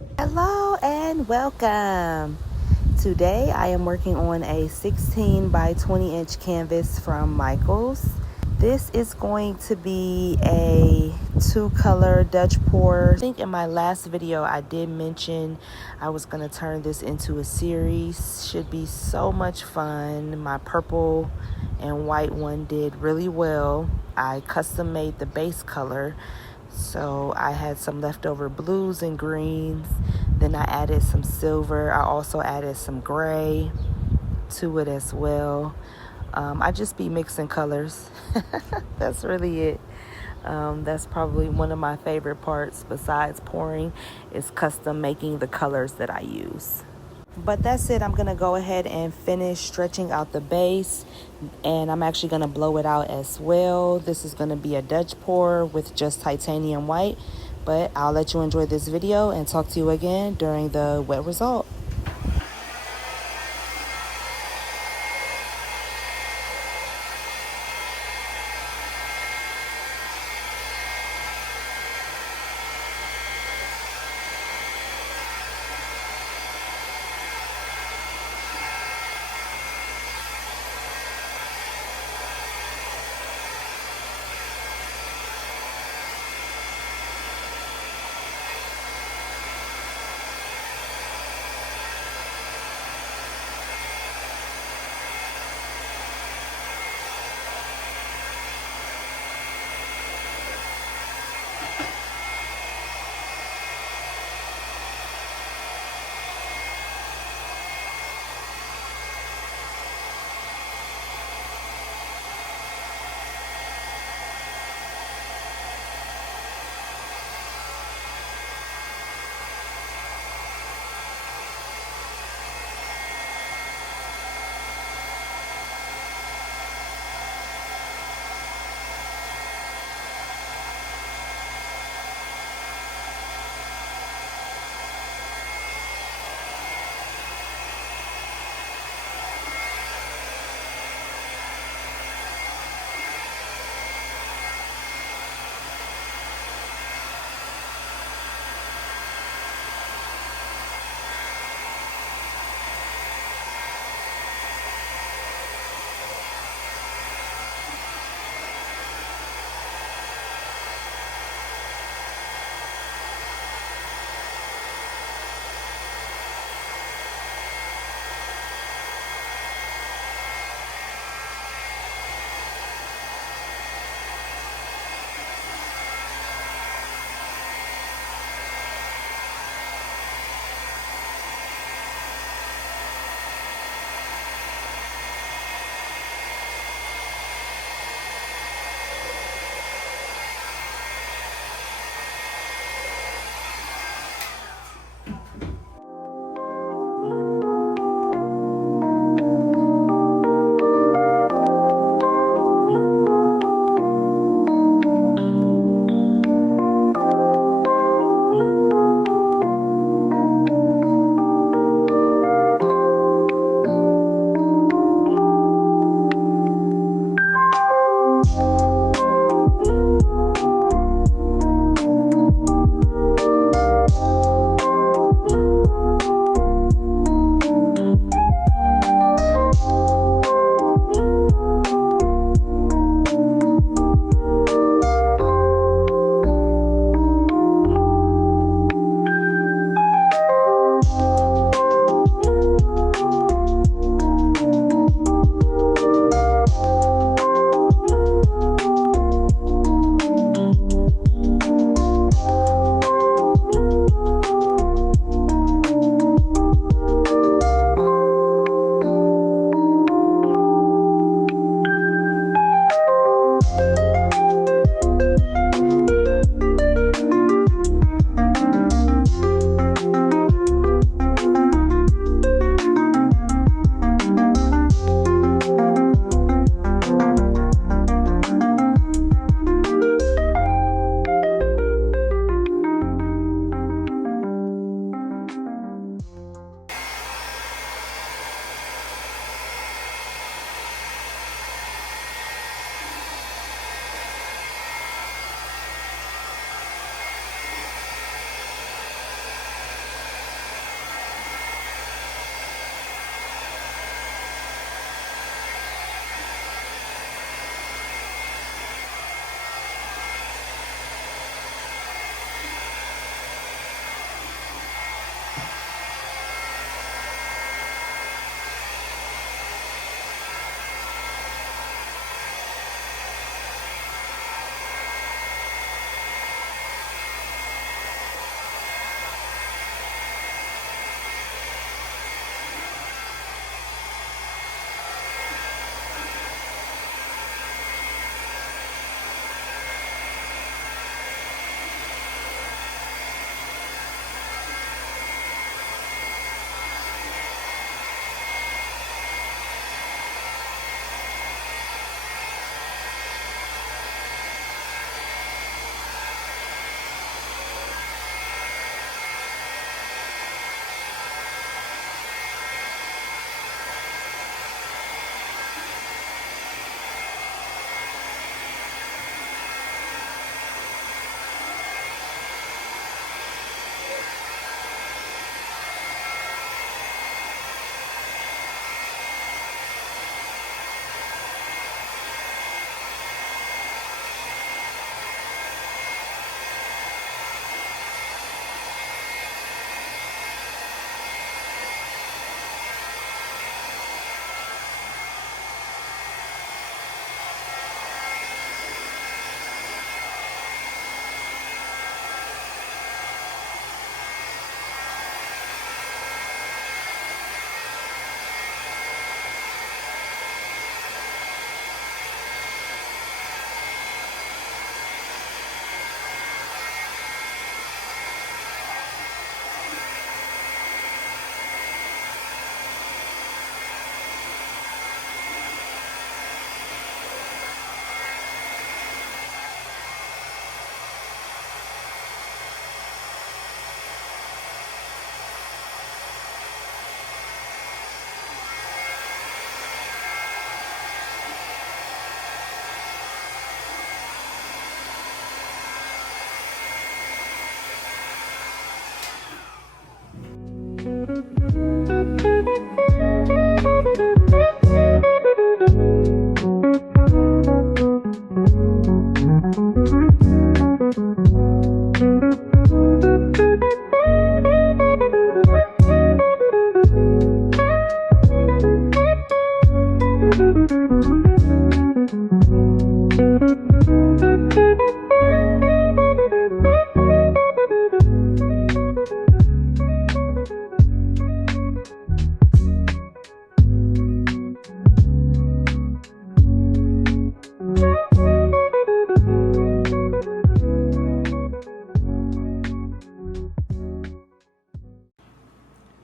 Hello and welcome. Today I am working on a 16 by 20 inch canvas from Michaels. This is going to be a 2-color Dutch pour. I think in my last video I did mention I was going to turn this into a series. Should be so much fun. My purple and white one did really well. I custom made the base color. So I had some leftover blues and greens. Then I added some silver. I also added some gray to it as well. I just be mixing colors. That's really it. That's probably one of my favorite parts besides pouring is custom making the colors that I use. But that's it. I'm going to go ahead and finish stretching out the base, and I'm actually going to blow it out as well. This is going to be a Dutch pour with just titanium white, but I'll let you enjoy this video and talk to you again during the wet result.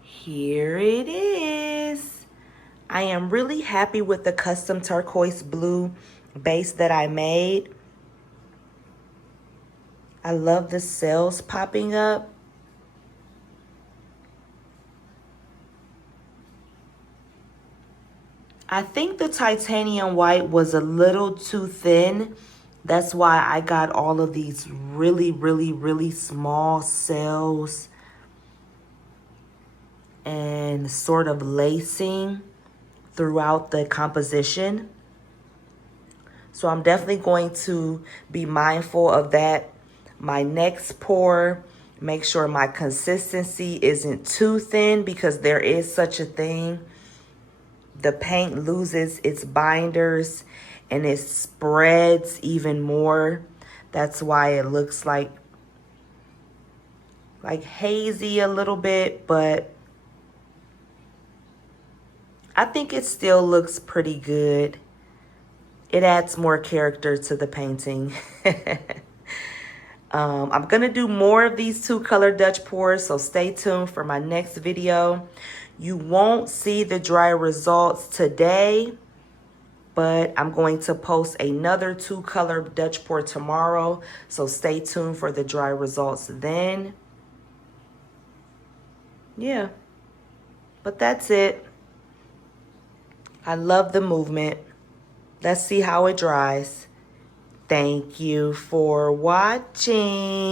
Here it is. I am really happy with the custom turquoise blue base that I made. I love the cells popping up. I think the titanium white was a little too thin. That's why I got all of these really small cells and sort of lacing throughout the composition. So I'm definitely going to be mindful of that. My next pour, make sure my consistency isn't too thin, because there is such a thing. The paint loses its binders and it spreads even more. That's why it looks like hazy a little bit, but I think it still looks pretty good. It adds more character to the painting. I'm gonna do more of these 2-color Dutch pours, so stay tuned for my next video. You won't see the dry results today, but I'm going to post another 2-color Dutch pour tomorrow, so stay tuned for the dry results then. Yeah, but that's it. I love the movement. Let's see how it dries. Thank you for watching.